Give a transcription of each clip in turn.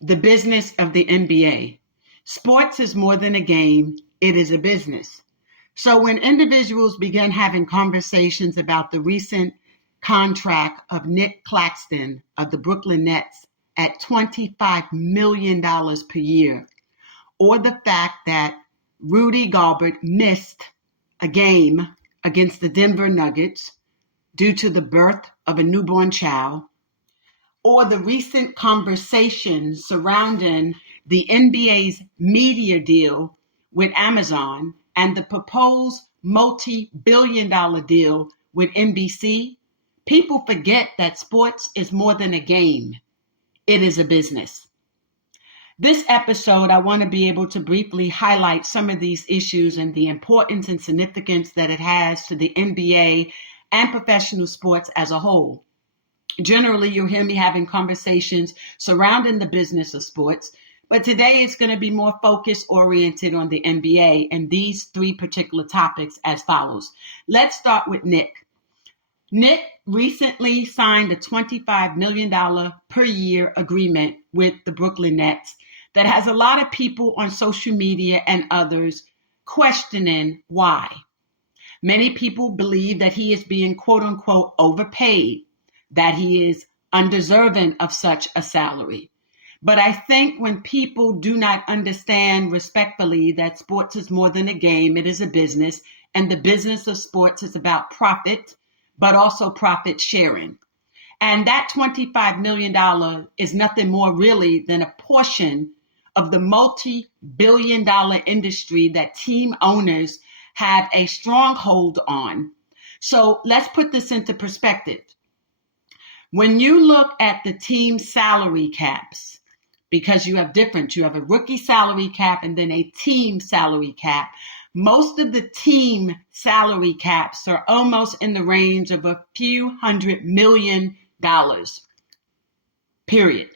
The business of the NBA. Sports is more than a game, it is a business. So when individuals began having conversations about the recent contract of Nic Claxton of the Brooklyn Nets at $25 million per year, or the fact that Rudy Gobert missed a game against the Denver Nuggets due to the birth of a newborn child, or the recent conversations surrounding the NBA's media deal with Amazon and the proposed multi-billion-dollar deal with NBC, people forget that sports is more than a game. It is a business. This episode, I want to be able to briefly highlight some of these issues and the importance and significance that it has to the NBA and professional sports as a whole. Generally, you'll hear me having conversations surrounding the business of sports, but today it's going to be more focus-oriented on the NBA and these three particular topics as follows. Let's start with Nic. Nic recently signed a $25 million per year agreement with the Brooklyn Nets that has a lot of people on social media and others questioning why. Many people believe that he is being quote unquote overpaid, that he is undeserving of such a salary. But I think when people do not understand respectfully that sports is more than a game, it is a business, and the business of sports is about profit, but also profit sharing. And that $25 million is nothing more really than a portion of the multi-billion-dollar industry that team owners have a stronghold on. So let's put this into perspective. When you look at the team salary caps, because you have a rookie salary cap and then a team salary cap. Most of the team salary caps are almost in the range of a few $100 million, period.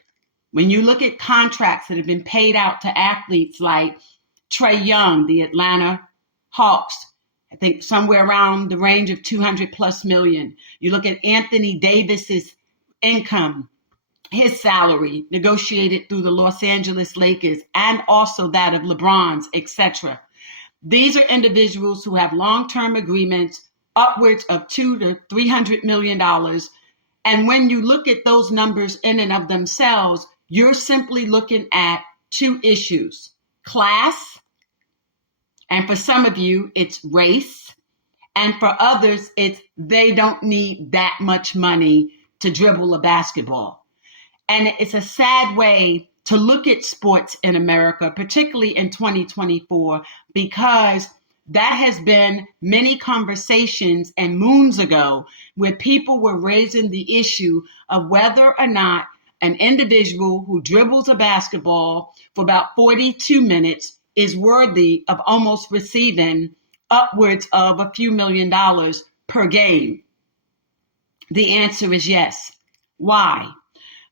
When you look at contracts that have been paid out to athletes like Trae Young, the Atlanta Hawks, I think somewhere around the range of 200 plus million. You look at Anthony Davis's income, his salary negotiated through the Los Angeles Lakers and also that of LeBron's, etc. These are individuals who have long-term agreements upwards of $200 to $300 million. And when you look at those numbers in and of themselves, you're simply looking at two issues: class, and for some of you, it's race. And for others, it's they don't need that much money to dribble a basketball. And it's a sad way to look at sports in America, particularly in 2024, because that has been many conversations and moons ago where people were raising the issue of whether or not an individual who dribbles a basketball for about 42 minutes is worthy of almost receiving upwards of a few $1 million per game. The answer is yes. Why?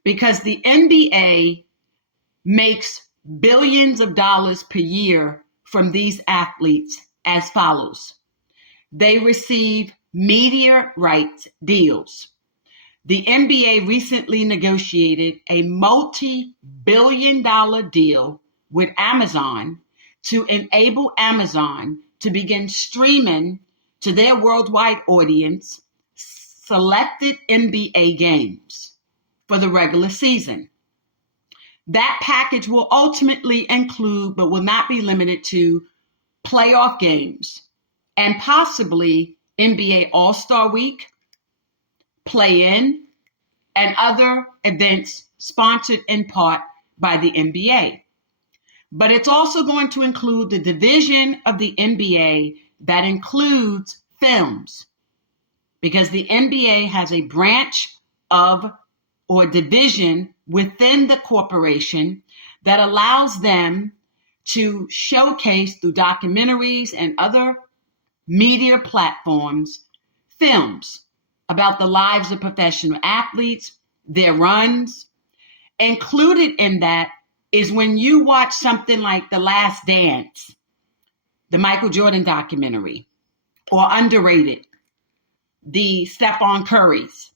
Because the NBA makes billions of dollars per year from these athletes as follows. They receive media rights deals. The NBA recently negotiated a multi-billion-dollar deal with Amazon to enable Amazon to begin streaming to their worldwide audience selected NBA games for the regular season. That package will ultimately include, but will not be limited to, playoff games and possibly NBA All-Star Week, play-in, and other events sponsored in part by the NBA. But it's also going to include the division of the NBA that includes films, because the NBA has a branch of or division within the corporation that allows them to showcase through documentaries and other media platforms films about the lives of professional athletes, their runs. Included in that is when you watch something like The Last Dance, the Michael Jordan documentary, or Underrated, the Stephon Curry's,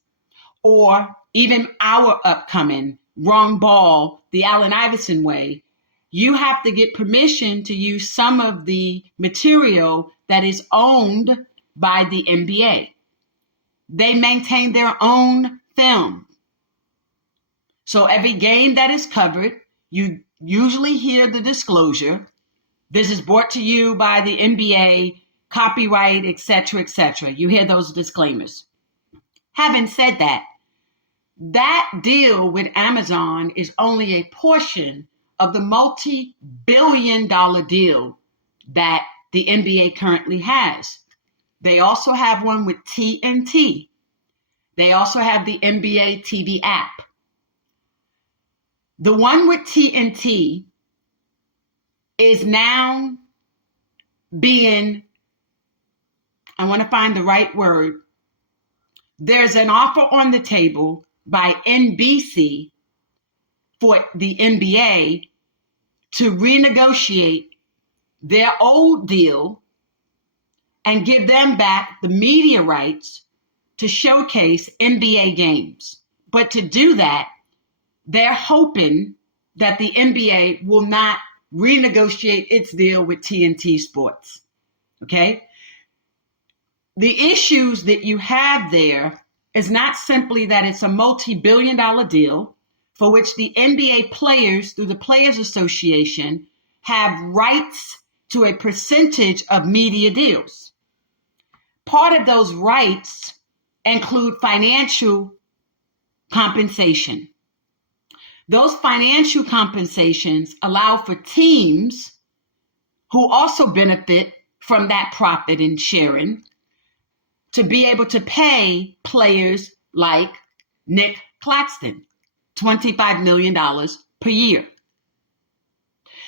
or even our upcoming Wrong Ball, the Allen Iverson way, you have to get permission to use some of the material that is owned by the NBA. They maintain their own film. So every game that is covered, you usually hear the disclosure. This is brought to you by the NBA, copyright, etc., etc. You hear those disclaimers. Having said that, that deal with Amazon is only a portion of the multi-billion-dollar deal that the NBA currently has. They also have one with TNT. They also have the NBA TV app. The one with TNT is now being, I want to find the right word. There's an offer on the table by NBC for the NBA to renegotiate their old deal and give them back the media rights to showcase NBA games. But to do that, they're hoping that the NBA will not renegotiate its deal with TNT Sports. Okay? The issues that you have there is not simply that it's a multi-billion-dollar deal for which the NBA players, through the Players Association, have rights to a percentage of media deals. Part of those rights include financial compensation. Those financial compensations allow for teams who also benefit from that profit and sharing to be able to pay players like Nic Claxton $25 million per year.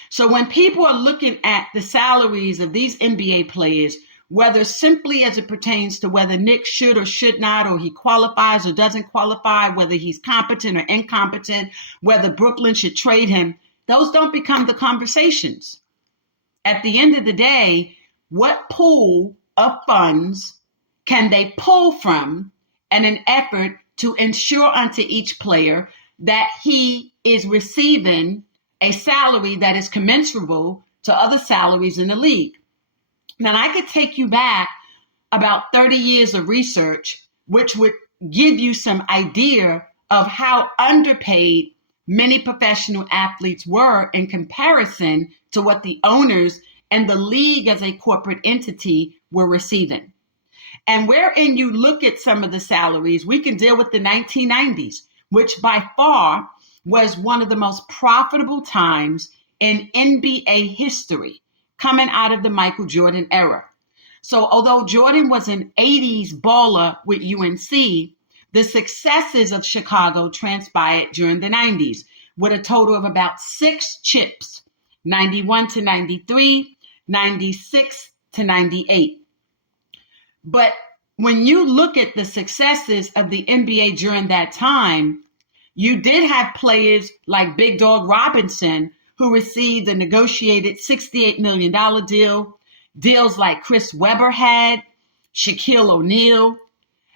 So when people are looking at the salaries of these NBA players, whether simply as it pertains to whether Nick should or should not, or he qualifies or doesn't qualify, whether he's competent or incompetent, whether Brooklyn should trade him, those don't become the conversations. At the end of the day, what pool of funds can they pull from in an effort to ensure unto each player that he is receiving a salary that is commensurable to other salaries in the league? Now, I could take you back about 30 years of research, which would give you some idea of how underpaid many professional athletes were in comparison to what the owners and the league as a corporate entity were receiving. And wherein you look at some of the salaries, we can deal with the 1990s, which by far was one of the most profitable times in NBA history, coming out of the Michael Jordan era. So although Jordan was an 80s baller with UNC, the successes of Chicago transpired during the 90s with a total of about 6 chips, 91 to 93, 96 to 98. But when you look at the successes of the NBA during that time, you did have players like Big Dog Robinson, who received a negotiated $68 million deal, deals like Chris Webber had, Shaquille O'Neal.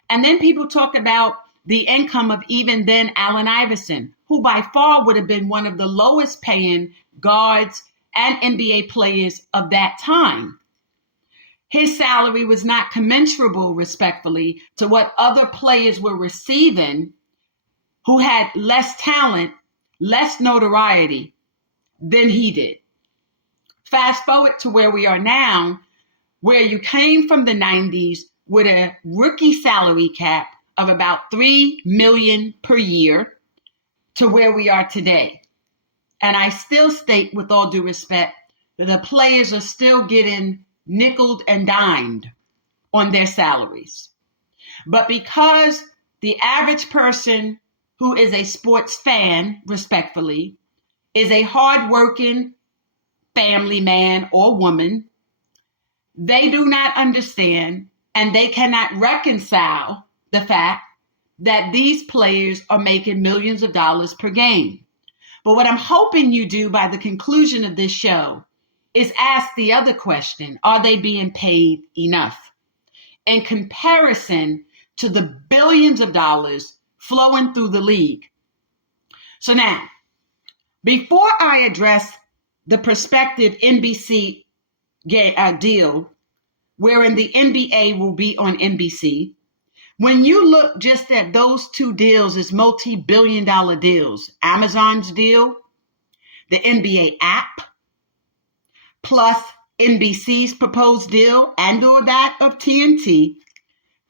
And then people talk about the income of even then Allen Iverson, who by far would have been one of the lowest paying guards and NBA players of that time. His salary was not commensurable, respectfully, to what other players were receiving who had less talent, less notoriety than he did. Fast forward to where we are now, where you came from the 90s with a rookie salary cap of about $3 million per year to where we are today. And I still state with all due respect that the players are still getting nickeled and dimed on their salaries. But because the average person who is a sports fan, respectfully, is a hardworking family man or woman, they do not understand and they cannot reconcile the fact that these players are making millions of dollars per game. But what I'm hoping you do by the conclusion of this show is ask the other question: are they being paid enough in comparison to the billions of dollars flowing through the league? So now, Before I address the prospective NBC deal, wherein the NBA will be on NBC, when you look just at those two deals as multi-billion-dollar deals, Amazon's deal, the NBA app, plus NBC's proposed deal and or that of TNT,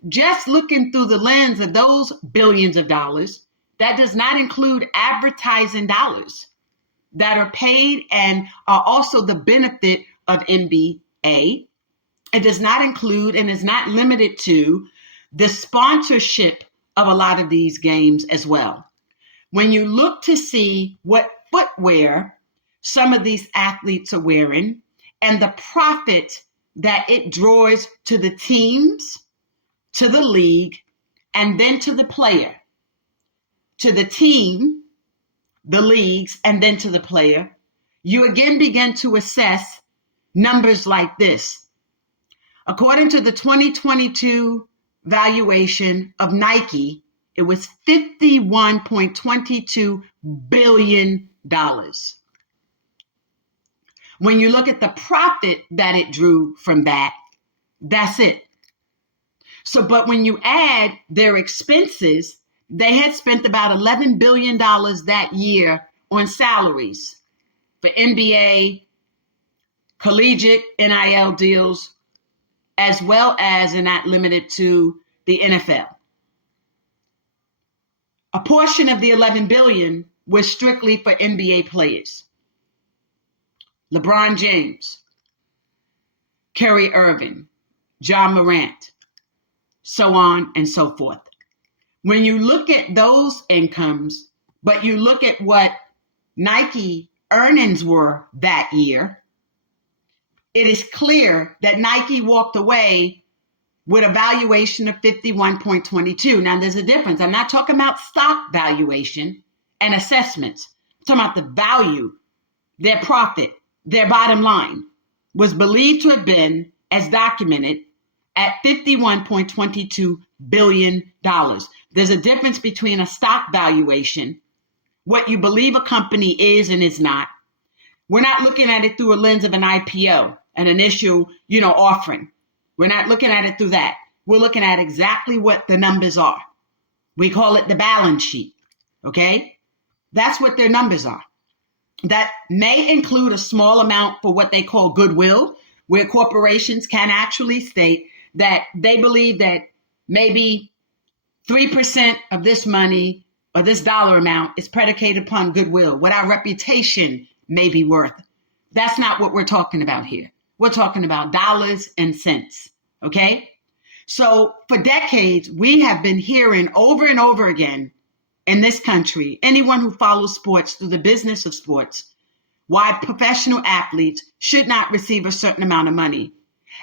just looking through the lens of those billions of dollars, that does not include advertising dollars that are paid and are also the benefit of NBA. It does not include and is not limited to the sponsorship of a lot of these games as well. When you look to see what footwear some of these athletes are wearing and the profit that it draws to the teams, to the league, and then to the player, to the team, the leagues, and then to the player, you again begin to assess numbers like this. According to the 2022 valuation of Nike, it was $51.22 billion. When you look at the profit that it drew from that, that's it. So, but when you add their expenses, they had spent about $11 billion that year on salaries for NBA, collegiate NIL deals, as well as, and not limited to, the NFL. A portion of the $11 billion was strictly for NBA players. LeBron James, Kyrie Irving, John Morant, so on and so forth. When you look at those incomes, but you look at what Nike earnings were that year, it is clear that Nike walked away with a valuation of 51.22. Now, there's a difference. I'm not talking about stock valuation and assessments. I'm talking about the value, their profit, their bottom line was believed to have been, as documented, at $51.22 billion. There's a difference between a stock valuation, what you believe a company is and is not. We're not looking at it through a lens of an IPO, an initial, offering. We're not looking at it through that. We're looking at exactly what the numbers are. We call it the balance sheet, okay? That's what their numbers are. That may include a small amount for what they call goodwill, where corporations can actually state that they believe that maybe 3% of this money or this dollar amount is predicated upon goodwill, what our reputation may be worth. That's not what we're talking about here. We're talking about dollars and cents, okay? So for decades, we have been hearing over and over again in this country, anyone who follows sports through the business of sports, why professional athletes should not receive a certain amount of money.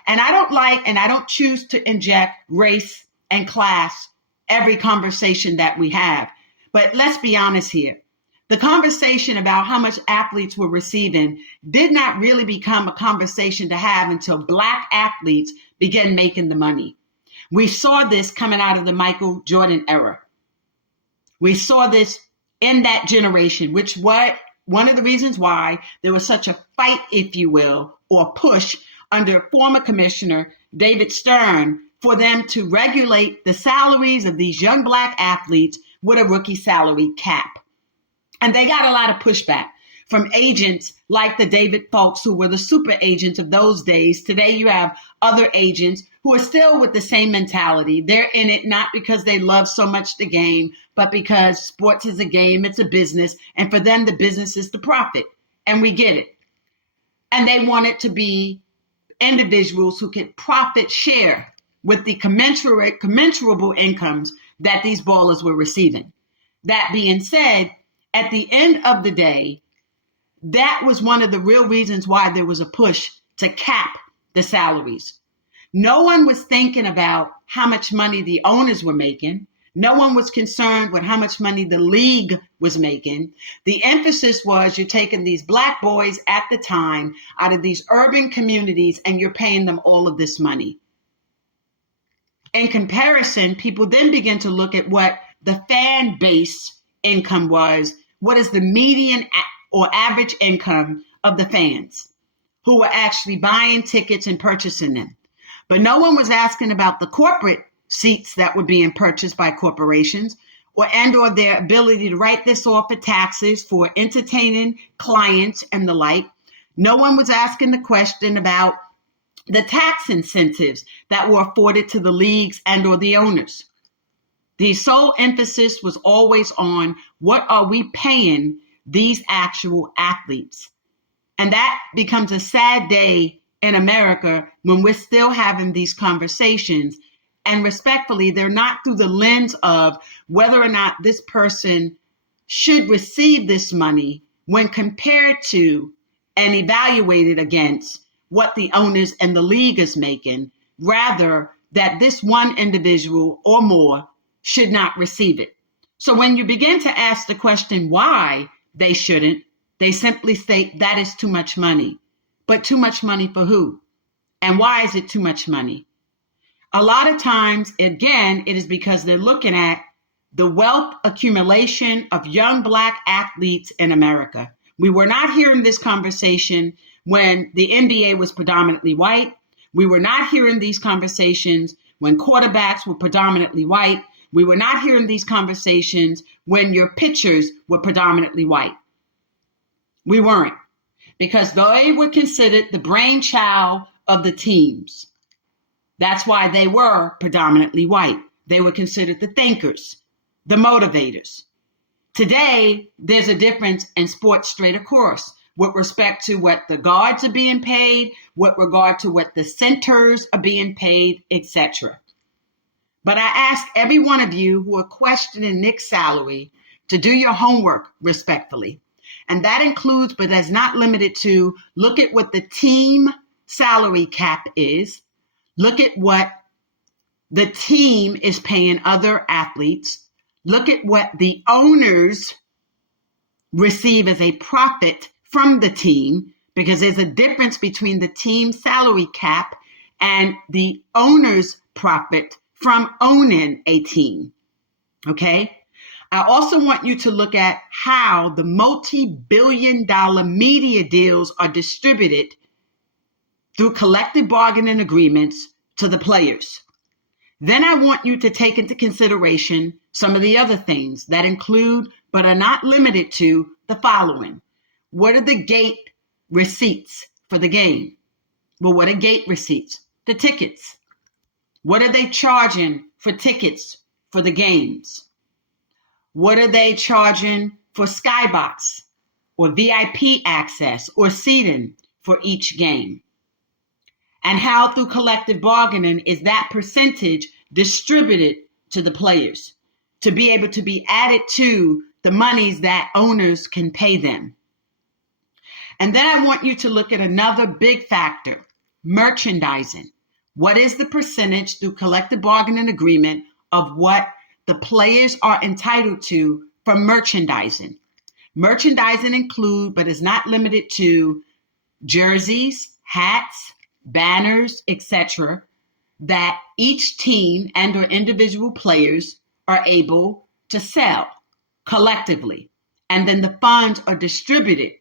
And I don't choose to inject race and class every conversation that we have. But let's be honest here. The conversation about how much athletes were receiving did not really become a conversation to have until Black athletes began making the money. We saw this coming out of the Michael Jordan era. We saw this in that generation, which was one of the reasons why there was such a fight, if you will, or push under former commissioner David Stern for them to regulate the salaries of these young Black athletes with a rookie salary cap. And they got a lot of pushback from agents like the David Folks, who were the super agents of those days. Today, you have other agents who are still with the same mentality. They're in it not because they love so much the game, but because sports is a game, it's a business. And for them, the business is the profit. And we get it. And they want it to be individuals who can profit share with the commensurable incomes that these ballers were receiving. That being said, at the end of the day, that was one of the real reasons why there was a push to cap the salaries. No one was thinking about how much money the owners were making. No one was concerned with how much money the league was making. The emphasis was you're taking these Black boys at the time out of these urban communities and you're paying them all of this money. In comparison, people then begin to look at what the fan base income was. What is the median or average income of the fans who were actually buying tickets and purchasing them. But no one was asking about the corporate seats that were being purchased by corporations or their ability to write this off for taxes for entertaining clients and the like. No one was asking the question about the tax incentives that were afforded to the leagues and or the owners. The sole emphasis was always on what are we paying these actual athletes? And that becomes a sad day in America when we're still having these conversations. And respectfully, they're not through the lens of whether or not this person should receive this money when compared to and evaluated against what the owners and the league is making, rather that this one individual or more should not receive it. So when you begin to ask the question why they shouldn't, they simply state that is too much money. But too much money for who? And why is it too much money? A lot of times, again, it is because they're looking at the wealth accumulation of young Black athletes in America. We were not hearing this conversation when the NBA was predominantly white. We were not hearing these conversations when quarterbacks were predominantly white. We were not hearing these conversations when your pitchers were predominantly white. We weren't, because they were considered the brainchild of the teams. That's why they were predominantly white. They were considered the thinkers, the motivators. Today, there's a difference in sports straight across with respect to what the guards are being paid, with regard to what the centers are being paid, etc. But I ask every one of you who are questioning Nic's salary to do your homework respectfully. And that includes, but is not limited to, look at what the team salary cap is. Look at what the team is paying other athletes. Look at what the owners receive as a profit from the team, because there's a difference between the team salary cap and the owner's profit from owning a team. Okay? I also want you to look at how the multi-billion-dollar media deals are distributed through collective bargaining agreements to the players. Then I want you to take into consideration some of the other things that include, but are not limited to, the following. What are the gate receipts for the game? Well, what are gate receipts? The tickets. What are they charging for tickets for the games? What are they charging for skybox or VIP access or seating for each game? And how through collective bargaining is that percentage distributed to the players to be able to be added to the monies that owners can pay them? And then I want you to look at another big factor, merchandising. What is the percentage through collective bargaining agreement of what the players are entitled to from merchandising? Merchandising include, but is not limited to, jerseys, hats, banners, etc., that each team and or individual players are able to sell collectively. And then the funds are distributed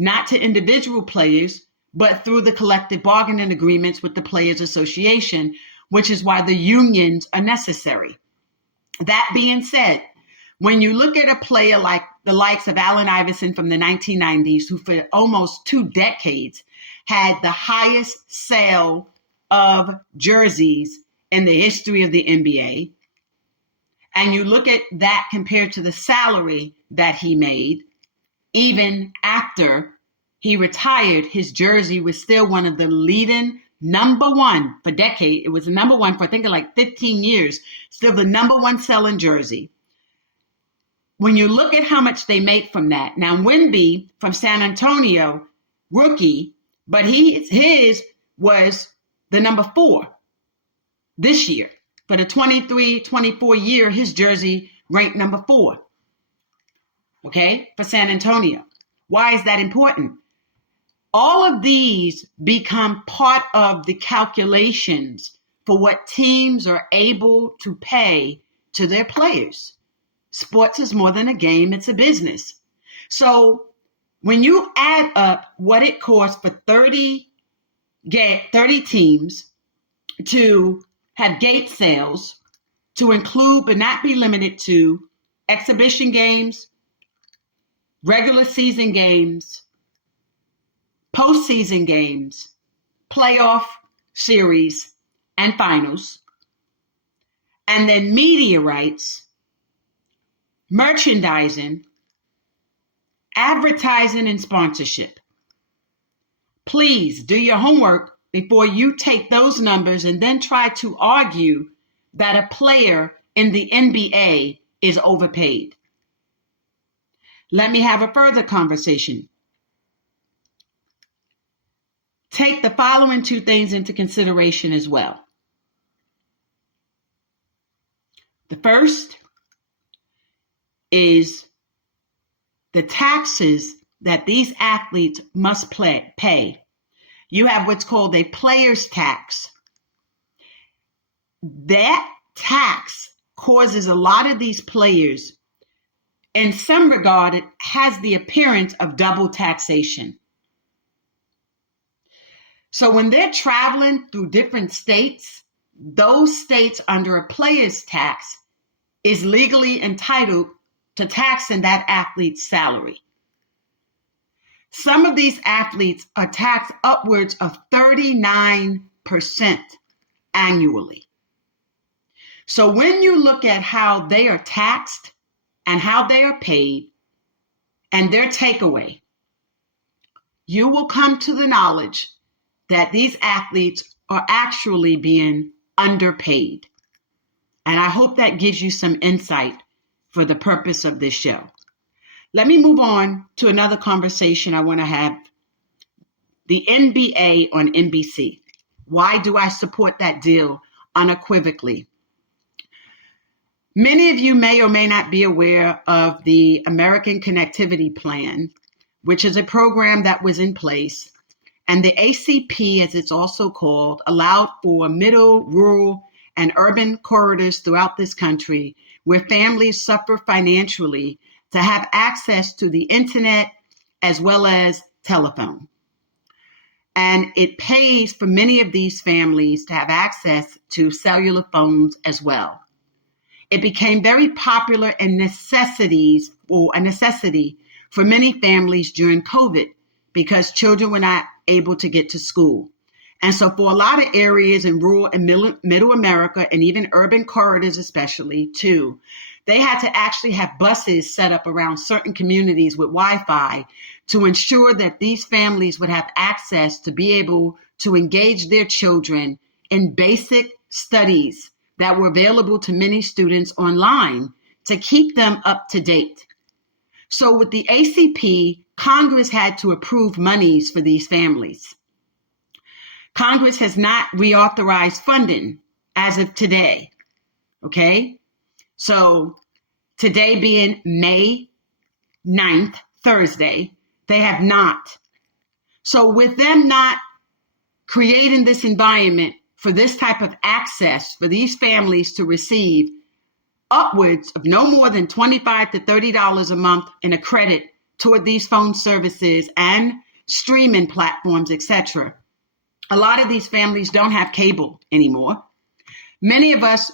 not to individual players, but through the collective bargaining agreements with the Players Association, which is why the unions are necessary. That being said, when you look at a player like the likes of Allen Iverson from the 1990s, who for almost 2 decades had the highest sale of jerseys in the history of the NBA, and you look at that compared to the salary that he made, even after he retired, his jersey was still one of the leading number one for decades. It was the number one for, I think, like 15 years, still the number one selling jersey. When you look at how much they make from that, now Wemby from San Antonio, rookie, but his was the number 4 this year. For the 23-24 year, his jersey ranked number 4. Okay, for San Antonio. Why is that important? All of these become part of the calculations for what teams are able to pay to their players. Sports is more than a game, it's a business. So When you add up what it costs for 30 teams to have gate sales, to include but not be limited to exhibition games, regular season games, postseason games, playoff series, and finals, and then media rights, merchandising, advertising, and sponsorship. Please do your homework before you take those numbers and then try to argue that a player in the NBA is overpaid. Let me have a further conversation. Take the following two things into consideration as well. The first is the taxes that these athletes must pay. You have what's called a player's tax. That tax causes a lot of these players, in some regard, it has the appearance of double taxation. So when they're traveling through different states, those states under a player's tax is legally entitled to taxing that athlete's salary. Some of these athletes are taxed upwards of 39% annually. So when you look at how they are taxed and how they are paid and their takeaway, you will come to the knowledge that these athletes are actually being underpaid. And I hope that gives you some insight for the purpose of this show. Let me move on to another conversation I want to have. The NBA on NBC. Why do I support that deal unequivocally? Many of you may or may not be aware of the American Connectivity Plan, which is a program that was in place. And the ACP, as it's also called, allowed for middle, rural, and urban corridors throughout this country where families suffer financially to have access to the internet as well as telephone. And it pays for many of these families to have access to cellular phones as well. It became very popular and a necessity for many families during COVID because children were not able to get to school. And so for a lot of areas in rural and middle America and even urban corridors especially too, they had to actually have buses set up around certain communities with Wi-Fi to ensure that these families would have access to be able to engage their children in basic studies that were available to many students online to keep them up to date. So with the ACP, Congress had to approve monies for these families. Congress has not reauthorized funding as of today, okay? So today being May 9th, Thursday, they have not. So with them not creating this environment for this type of access for these families to receive upwards of no more than $25 to $30 a month in a credit toward these phone services and streaming platforms, etc. A lot of these families don't have cable anymore. Many of us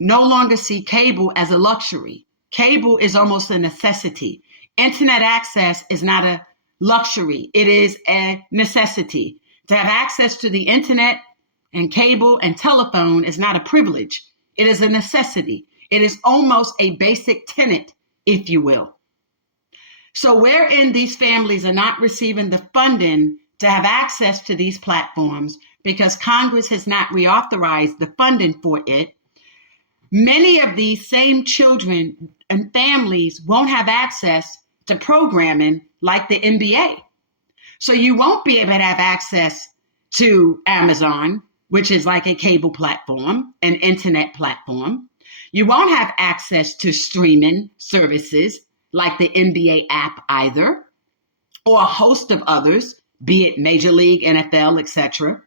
no longer see cable as a luxury. Cable is almost a necessity. Internet access is not a luxury. It is a necessity. To have access to the internet and cable and telephone is not a privilege. It is a necessity. It is almost a basic tenet, if you will. So wherein these families are not receiving the funding to have access to these platforms because Congress has not reauthorized the funding for it, many of these same children and families won't have access to programming like the NBA. So you won't be able to have access to Amazon, which is like a cable platform, an internet platform. You won't have access to streaming services like the NBA app either, or a host of others, be it Major League, NFL, etc.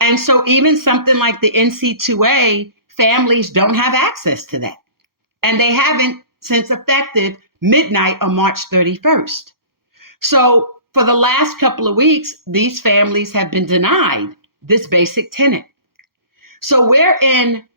And so even something like the NC2A, families don't have access to that. And they haven't since effective midnight on March 31st. So for the last couple of weeks, these families have been denied this basic tenet. So wherein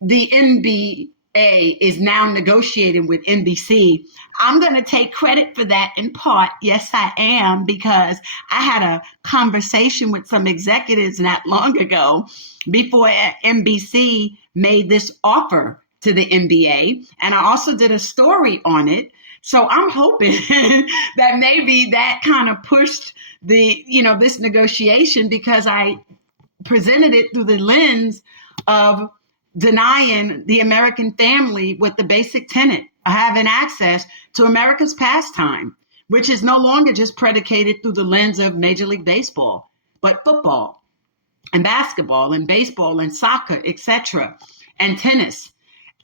the NBA is now negotiating with NBC, I'm going to take credit for that in part. Yes, I am, because I had a conversation with some executives not long ago before NBC made this offer to the NBA. And I also did a story on it. So I'm hoping that maybe that kind of pushed this negotiation, because I presented it through the lens of denying the American family with the basic tenet of having access to America's pastime, which is no longer just predicated through the lens of Major League Baseball, but football and basketball and baseball and soccer, etc., and tennis.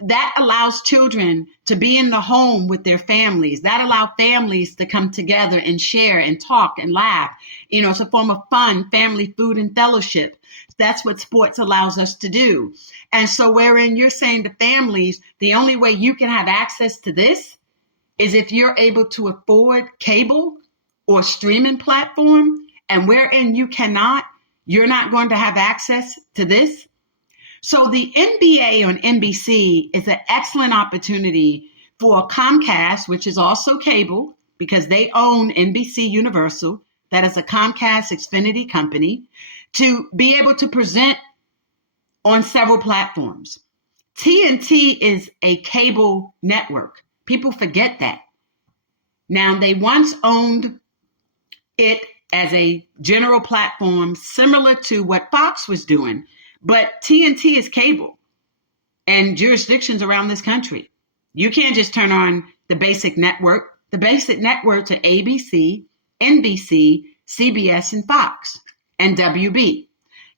That allows children to be in the home with their families. That allows families to come together and share and talk and laugh. It's a form of fun, family, food, and fellowship. That's what sports allows us to do. And so wherein you're saying to families, the only way you can have access to this is if you're able to afford cable or streaming platform, and wherein you cannot, you're not going to have access to this. So the NBA on NBC is an excellent opportunity for Comcast, which is also cable, because they own NBC Universal. That is a Comcast Xfinity company, to be able to present on several platforms. TNT is a cable network. People forget that. Now, they once owned it as a general platform similar to what Fox was doing, but TNT is cable and jurisdictions around this country. You can't just turn on the basic network. The basic networks are ABC, NBC, CBS, and Fox, and WB.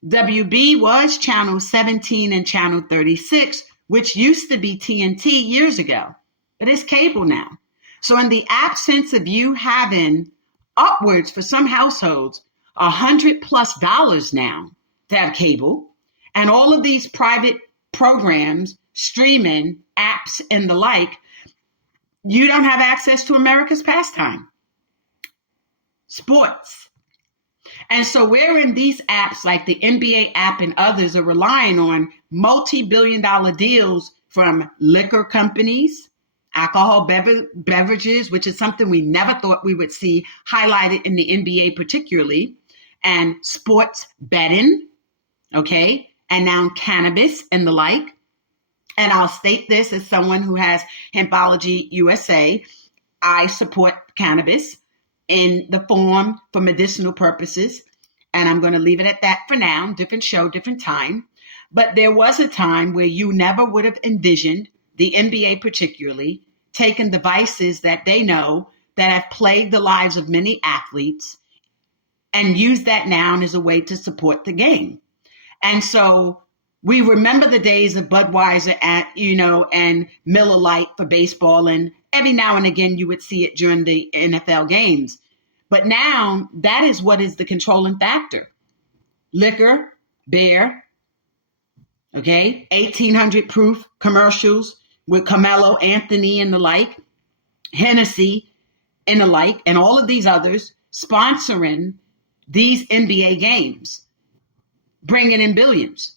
WB was channel 17 and channel 36, which used to be TNT years ago, but it's cable now. So in the absence of you having upwards for some households, $100+ now to have cable, and all of these private programs, streaming, apps, and the like, you don't have access to America's pastime, sports. And so wherein these apps like the NBA app and others are relying on multi-billion-dollar deals from liquor companies, alcohol beverages, which is something we never thought we would see highlighted in the NBA particularly, and sports betting, okay, and now cannabis and the like. And I'll state this as someone who has Hempology USA. I support cannabis in the form for medicinal purposes. And I'm going to leave it at that for now. Different show, different time. But there was a time where you never would have envisioned, the NBA particularly, taking devices that they know that have plagued the lives of many athletes and use that now as a way to support the game. And so we remember the days of Budweiser and Miller Lite for baseball, and every now and again you would see it during the NFL games. But now that is what is the controlling factor. Liquor, beer, okay, 1800 proof commercials with Carmelo Anthony and the like, Hennessy and the like, and all of these others sponsoring these NBA games, bringing in billions.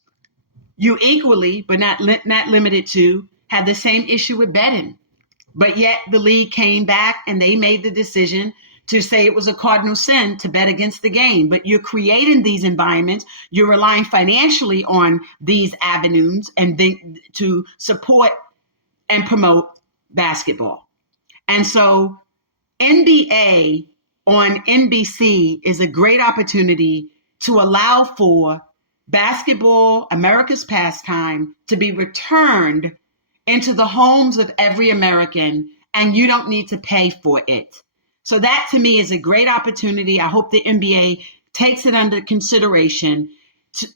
You equally, but not limited to, have the same issue with betting. But yet the league came back and they made the decision to say it was a cardinal sin to bet against the game. But you're creating these environments. You're relying financially on these avenues and to support and promote basketball. And so NBA on NBC is a great opportunity to allow for basketball, America's pastime, to be returned into the homes of every American, and you don't need to pay for it. So that to me is a great opportunity. I hope the NBA takes it under consideration,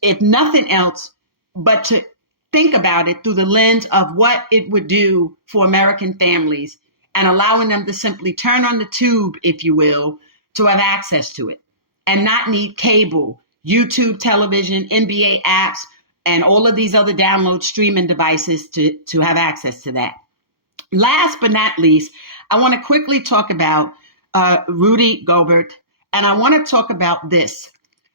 if nothing else, but to think about it through the lens of what it would do for American families and allowing them to simply turn on the tube, if you will, to have access to it and not need cable, YouTube television, NBA apps, and all of these other download streaming devices to have access to that. Last but not least, I want to quickly talk about Rudy Gobert, and I want to talk about this.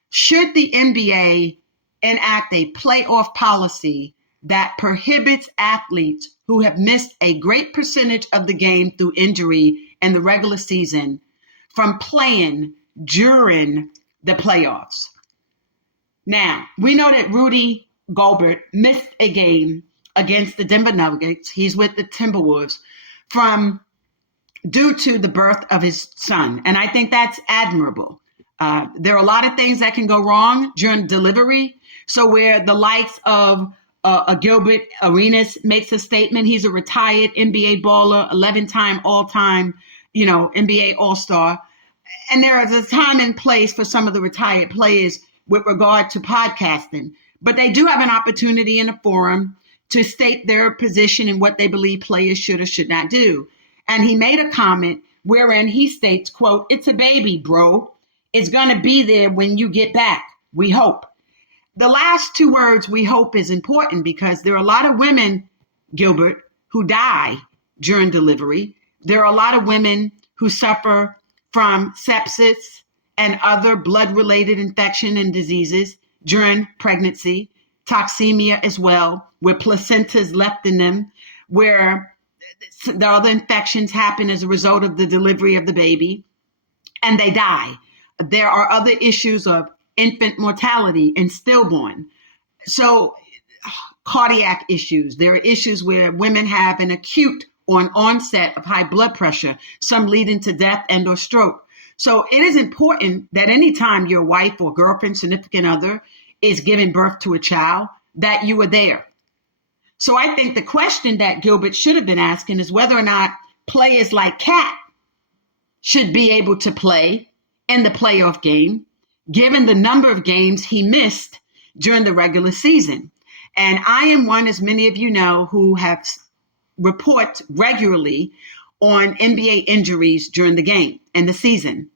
Should the NBA enact a playoff policy that prohibits athletes who have missed a great percentage of the game through injury in the regular season from playing during the playoffs? Now, we know that Rudy Gobert missed a game against the Denver Nuggets. He's with the Timberwolves due to the birth of his son. And I think that's admirable. There are a lot of things that can go wrong during delivery. So where the likes of Gilbert Arenas makes a statement, he's a retired NBA baller, 11-time all-time, NBA All-Star. And there is a time and place for some of the retired players with regard to podcasting. But they do have an opportunity in a forum to state their position and what they believe players should or should not do. And he made a comment wherein he states, quote, "It's a baby, bro. It's going to be there when you get back. We hope." The last two words, "we hope," is important because there are a lot of women, Gilbert, who die during delivery. There are a lot of women who suffer from sepsis and other blood-related infection and diseases during pregnancy, toxemia as well, where placenta is left in them, where the other infections happen as a result of the delivery of the baby, and they die. There are other issues of infant mortality and stillborn. So cardiac issues. There are issues where women have an acute or an onset of high blood pressure, some leading to death and or stroke. So it is important that anytime your wife or girlfriend, significant other is giving birth to a child, that you are there. So I think the question that Gilbert should have been asking is whether or not players like Cat should be able to play in the playoff game, given the number of games he missed during the regular season. And I am one, as many of you know, who have report regularly on NBA injuries during the game and the season.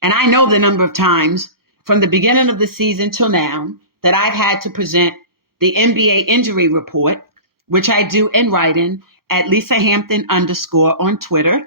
And I know the number of times from the beginning of the season till now that I've had to present the NBA injury report, which I do in writing at Lisa Hampton _ on Twitter,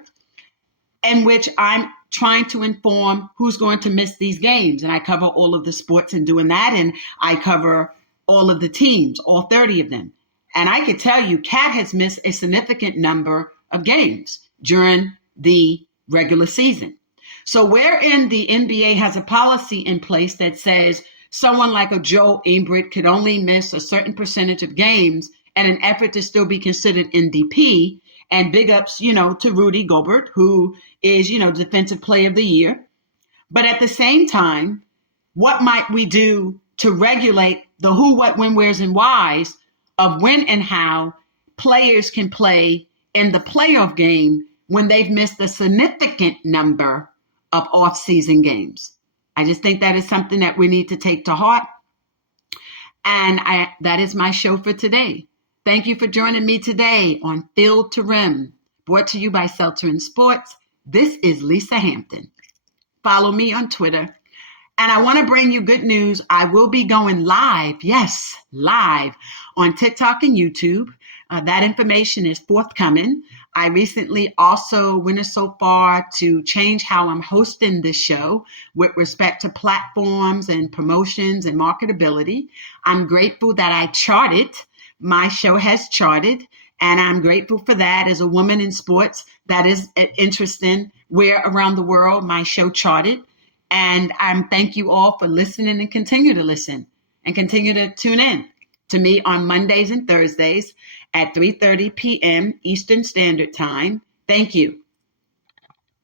in which I'm trying to inform who's going to miss these games. And I cover all of the sports in doing that. And I cover all of the teams, all 30 of them. And I could tell you, Cat has missed a significant number of games during the regular season. So wherein the NBA has a policy in place that says someone like a Joel Embiid could only miss a certain percentage of games in an effort to still be considered MVP, and big ups, to Rudy Gobert, who is, Defensive Player of the Year. But at the same time, what might we do to regulate the who, what, when, where's, and whys of when and how players can play in the playoff game when they've missed a significant number of off-season games? I just think that is something that we need to take to heart. And that is my show for today. Thank you for joining me today on Field to Rim, brought to you by Seltzer and Sports. This is Lisa Hampton. Follow me on Twitter. And I want to bring you good news. I will be going live, yes, live on TikTok and YouTube. That information is forthcoming. I recently also went so far to change how I'm hosting this show with respect to platforms and promotions and marketability. I'm grateful that I charted. My show has charted, and I'm grateful for that as a woman in sports. That is interesting where around the world my show charted. And thank you all for listening and continue to listen and continue to tune in to me on Mondays and Thursdays at 3:30 p.m. Eastern Standard Time. Thank you.